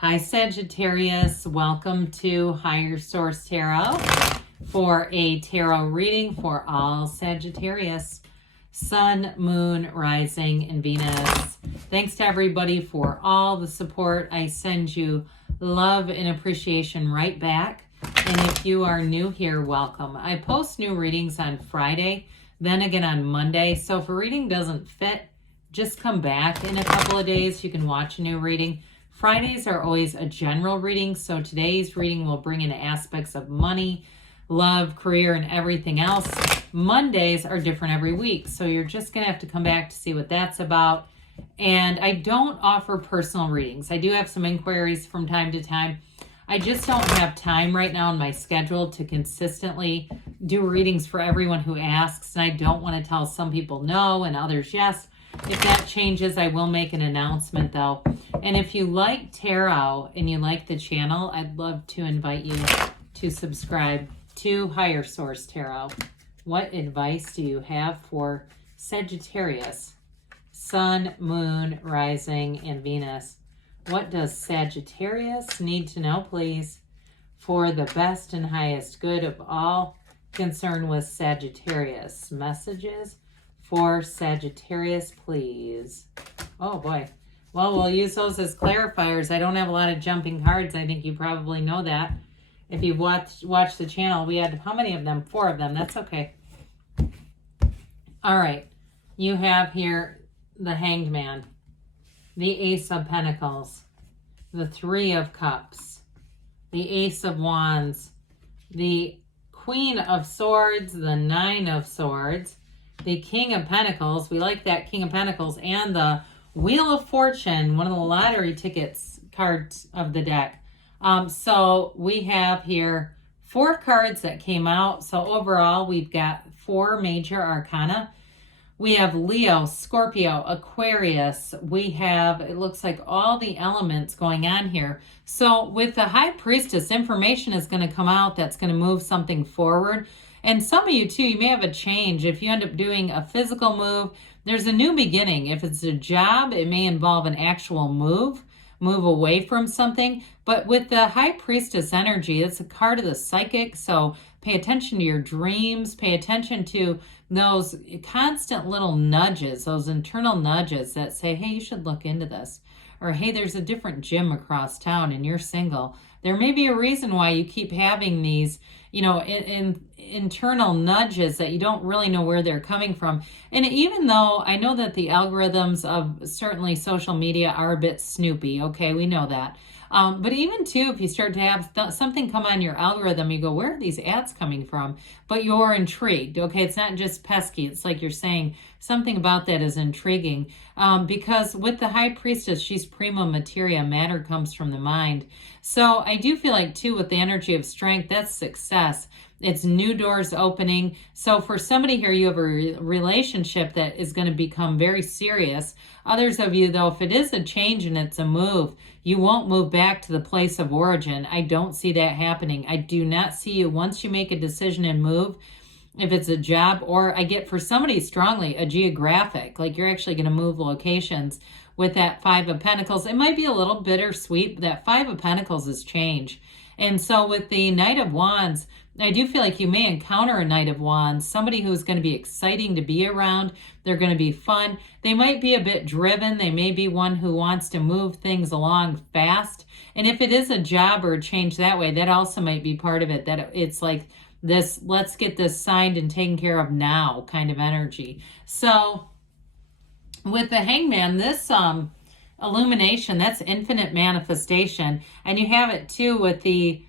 Hi Sagittarius, welcome to Higher Source Tarot for a tarot reading for all Sagittarius, Sun, Moon, Rising, and Venus. Thanks to everybody for all the support. I send you love and appreciation right back. And if you are new here, welcome. I post new readings on Friday, then again on Monday. So if a reading doesn't fit, just come back in a couple of days. You can watch a new reading. Fridays are always a general reading, so today's reading will bring in aspects of money, love, career, and everything else. Mondays are different every week, so you're just going to have to come back to see what that's about. And I don't offer personal readings. I do have some inquiries from time to time. I just don't have time right now in my schedule to consistently do readings for everyone who asks, and I don't want to tell some people no and others yes. If that changes, I will make an announcement though. And if you like tarot and you like the channel, I'd love to invite you to subscribe to Higher Source Tarot. What advice do you have for Sagittarius, Sun, Moon, Rising, and Venus? What does Sagittarius need to know, please, for the best and highest good of all concerned with Sagittarius? Messages for Sagittarius, please. Oh boy. Well, we'll use those as clarifiers. I don't have a lot of jumping cards. I think you probably know that. If you've watched the channel, we had how many of them? 4 of them. That's okay. All right. You have here the Hanged Man, the Ace of Pentacles, the 3 of Cups, the Ace of Wands, the Queen of Swords, the 9 of Swords, the King of Pentacles. We like that King of Pentacles, and the Wheel of Fortune, one of the lottery tickets cards of the deck. So we have here 4 cards that came out. So overall, we've got 4 major arcana. We have Leo, Scorpio, Aquarius. We have, it looks like, all the elements going on here. So with the High Priestess, information is going to come out that's going to move something forward. And some of you too, you may have a change. If you end up doing a physical move, there's a new beginning. If it's a job, it may involve an actual move away from something. But with the High Priestess energy, it's a card of the psychic. So pay attention to your dreams. Pay attention to those constant little nudges, those internal nudges that say, hey, you should look into this. Or, hey, there's a different gym across town and you're single. There may be a reason why you keep having these, internal nudges that you don't really know where they're coming from. And even though I know that the algorithms of certainly social media are a bit snoopy, okay, we know that. But even too, if you start to have something come on your algorithm, you go, where are these ads coming from? But you're intrigued, okay? It's not just pesky. It's like you're saying something about that is intriguing. Because with the High Priestess, she's prima materia. Matter comes from the mind. So I do feel like too, with the energy of strength, that's success. It's new doors opening. So for somebody here, you have a relationship that is going to become very serious. Others of you, though, if it is a change and it's a move, you won't move back to the place of origin. I don't see that happening. I do not see you, once you make a decision and move, if it's a job, or I get for somebody strongly a geographic, like you're actually going to move locations with that 5 of Pentacles. It might be a little bittersweet, but that 5 of Pentacles is change. And so with the Knight of Wands, I do feel like you may encounter a Knight of Wands, somebody who's going to be exciting to be around. They're going to be fun. They might be a bit driven. They may be one who wants to move things along fast. And if it is a job or a change that way, that also might be part of it, that it's like this, let's get this signed and taken care of now kind of energy. So with the Hangman, this illumination, that's infinite manifestation. And you have it too with the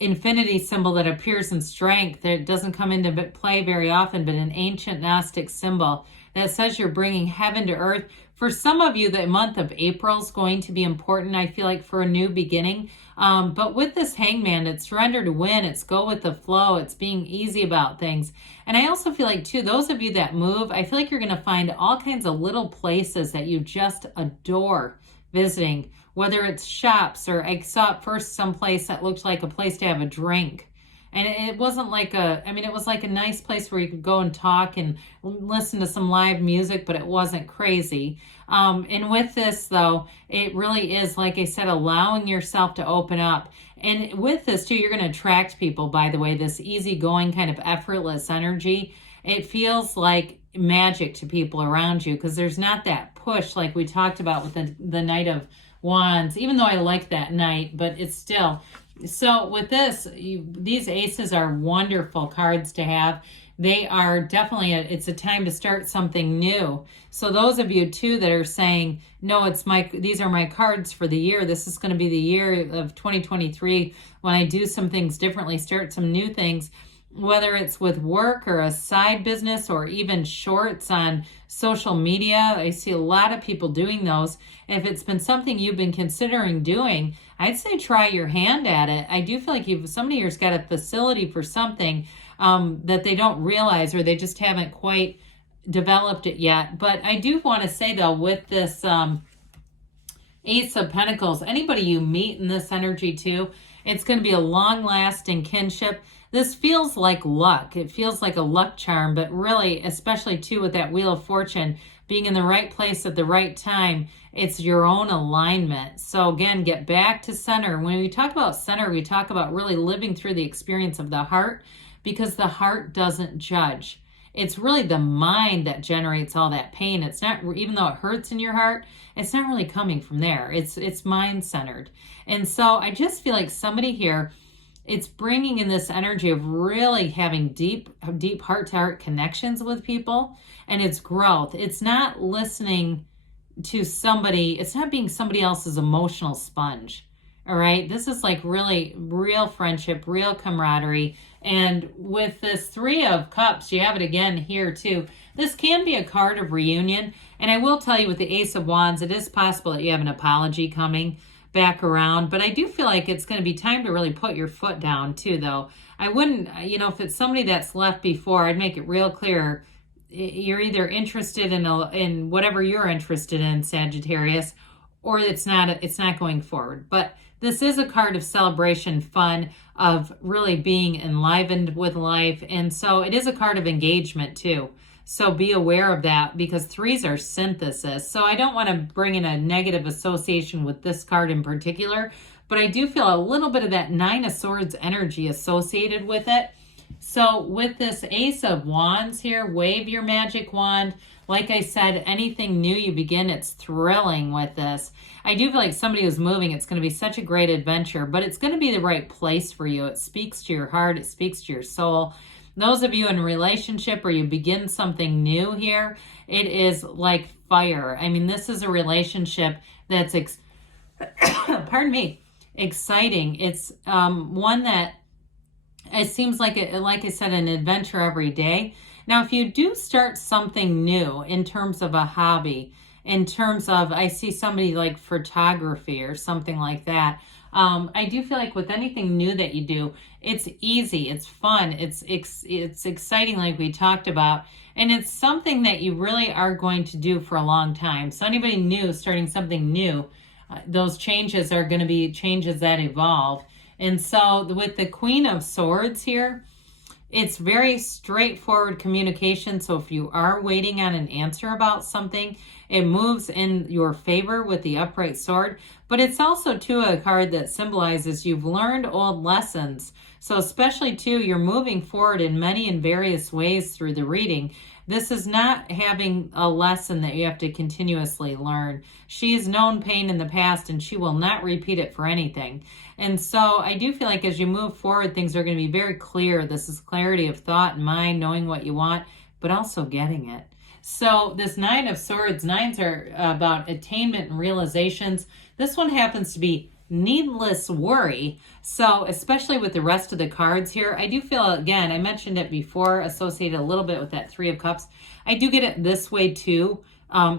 infinity symbol that appears in strength. It doesn't come into play very often, but an ancient Gnostic symbol that says you're bringing heaven to earth. For some of you, the month of April is going to be important, I feel like, for a new beginning. But with this Hangman, it's surrender to win. It's go with the flow. It's being easy about things. And I also feel like, too, those of you that move, I feel like you're going to find all kinds of little places that you just adore visiting, whether it's shops, or I saw it first someplace that looked like a place to have a drink. And it wasn't like it was like a nice place where you could go and talk and listen to some live music, but it wasn't crazy. And with this, though, it really is, like I said, allowing yourself to open up. And with this, too, you're going to attract people, by the way, this easygoing kind of effortless energy. It feels like magic to people around you because there's not that push like we talked about with the Knight of Wands, even though I like that Knight, but it's still. So with this, these aces are wonderful cards to have. They are definitely, it's a time to start something new. So those of you too that are saying, no, these are my cards for the year. This is going to be the year of 2023 when I do some things differently, start some new things, whether it's with work or a side business or even shorts on social media. I see a lot of people doing those. If it's been something you've been considering doing, I'd say try your hand at it. I do feel like somebody here's got a facility for something that they don't realize, or they just haven't quite developed it yet. But I do want to say, though, with this Ace of Pentacles, anybody you meet in this energy too, it's going to be a long-lasting kinship. This feels like luck. It feels like a luck charm, but really, especially too with that Wheel of Fortune, being in the right place at the right time, it's your own alignment. So again, get back to center. When we talk about center, we talk about really living through the experience of the heart, because the heart doesn't judge. It's really the mind that generates all that pain. It's not, even though it hurts in your heart, it's not really coming from there. It's mind-centered. And so I just feel like somebody here, it's bringing in this energy of really having deep heart-to-heart connections with people, and it's growth. It's not listening to somebody. It's not being somebody else's emotional sponge. All right. This is like really real friendship, real camaraderie. And with this Three of Cups, you have it again here too. This can be a card of reunion. And I will tell you with the Ace of Wands, it is possible that you have an apology coming back around. But I do feel like it's going to be time to really put your foot down too, though. I wouldn't, if it's somebody that's left before, I'd make it real clear. You're either interested in whatever you're interested in, Sagittarius, or it's not going forward. But this is a card of celebration, fun, of really being enlivened with life. And so it is a card of engagement too. So be aware of that, because threes are synthesis. So I don't want to bring in a negative association with this card in particular, but I do feel a little bit of that Nine of Swords energy associated with it. So with this Ace of Wands here, wave your magic wand. Like I said, anything new you begin, it's thrilling with this. I do feel like somebody who's moving, it's going to be such a great adventure, but it's going to be the right place for you. It speaks to your heart. It speaks to your soul. Those of you in a relationship or you begin something new here, it is like fire. I mean, this is a relationship that's, pardon me, exciting. It's one that it seems like, like I said, an adventure every day. Now, if you do start something new in terms of a hobby, in terms of, I see somebody like photography or something like that, I do feel like with anything new that you do, it's easy, it's fun, it's exciting like we talked about, and it's something that you really are going to do for a long time. So anybody new, starting something new, those changes are going to be changes that evolve. And so with the Queen of Swords here, it's very straightforward communication. So if you are waiting on an answer about something, it moves in your favor with the upright sword. But it's also, too, a card that symbolizes you've learned old lessons. So especially, too, you're moving forward in many and various ways through the reading. This is not having a lesson that you have to continuously learn. She's known pain in the past, and she will not repeat it for anything. And so I do feel like as you move forward, things are going to be very clear. This is clarity of thought and mind, knowing what you want, but also getting it. So this Nine of Swords, nines are about attainment and realizations. This one happens to be needless worry. So especially with the rest of the cards here, I do feel, again, I mentioned it before, associated a little bit with that Three of Cups. I do get it this way too,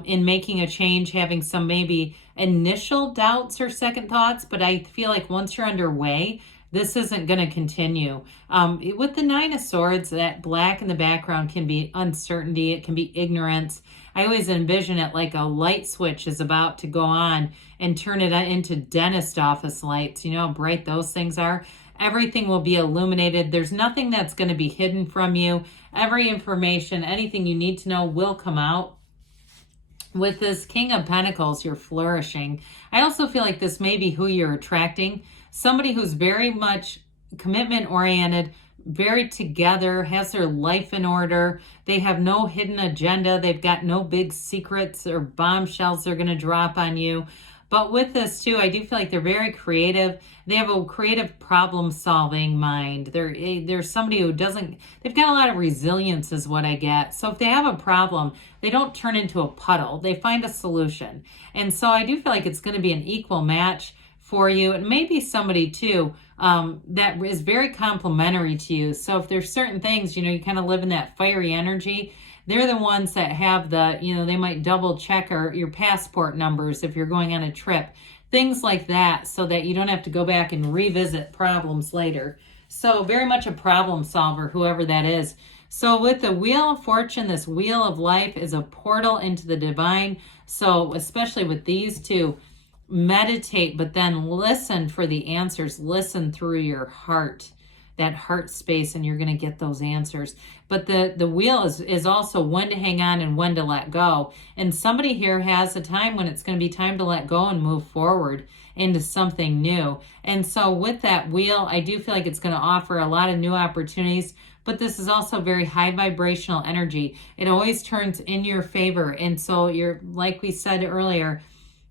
in making a change, having some maybe initial doubts or second thoughts, but I feel like once you're underway, this isn't going to continue. With the Nine of Swords, that black in the background can be uncertainty. It can be ignorance. I always envision it like a light switch is about to go on and turn it into dentist office lights. You know how bright those things are? Everything will be illuminated. There's nothing that's going to be hidden from you. Every information, anything you need to know will come out. With this King of Pentacles, you're flourishing. I also feel like this may be who you're attracting. Somebody who's very much commitment oriented, very together, has their life in order. They have no hidden agenda. They've got no big secrets or bombshells they're going to drop on you. But with this too, I do feel like they're very creative. They have a creative problem-solving mind. They're somebody who doesn't, they've got a lot of resilience is what I get. So if they have a problem, they don't turn into a puddle. They find a solution. And so I do feel like it's going to be an equal match for you. It may be somebody too that is very complimentary to you. So if there's certain things, you kind of live in that fiery energy, they're the ones that have the, they might double check your passport numbers if you're going on a trip, things like that, so that you don't have to go back and revisit problems later. So very much a problem solver, whoever that is. So with the Wheel of Fortune, this Wheel of Life is a portal into the divine. So especially with these two, meditate, but then listen for the answers. Listen through your heart, that heart space, and you're going to get those answers. But the wheel is also when to hang on and when to let go. And somebody here has a time when it's going to be time to let go and move forward into something new. And so with that wheel, I do feel like it's going to offer a lot of new opportunities. But this is also very high vibrational energy. It always turns in your favor. And so you're, like we said earlier,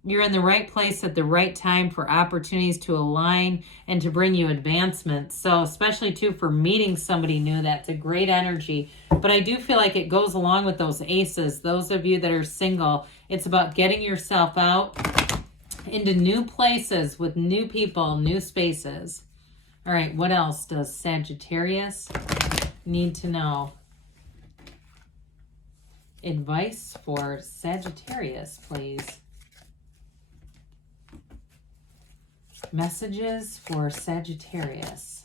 you're in the right place at the right time for opportunities to align and to bring you advancements. So especially too for meeting somebody new, that's a great energy. But I do feel like it goes along with those aces. Those of you that are single, it's about getting yourself out into new places with new people, new spaces. All right, what else does Sagittarius need to know? Advice for Sagittarius, please. Messages for Sagittarius.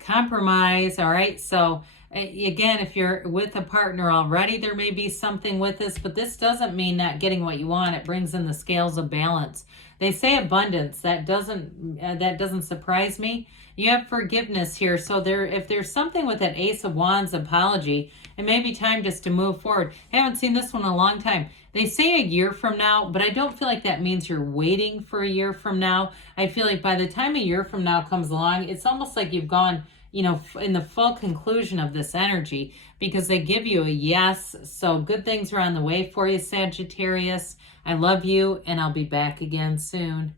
Compromise. All right. So again, if you're with a partner already, there may be something with this, but this doesn't mean not getting what you want. It brings in the scales of balance. They say abundance. That doesn't surprise me. You have forgiveness here. So if there's something with that Ace of Wands apology, it may be time just to move forward. I haven't seen this one in a long time. They say a year from now, but I don't feel like that means you're waiting for a year from now. I feel like by the time a year from now comes along, it's almost like you've gone, in the full conclusion of this energy, because they give you a yes. So good things are on the way for you, Sagittarius. I love you, and I'll be back again soon.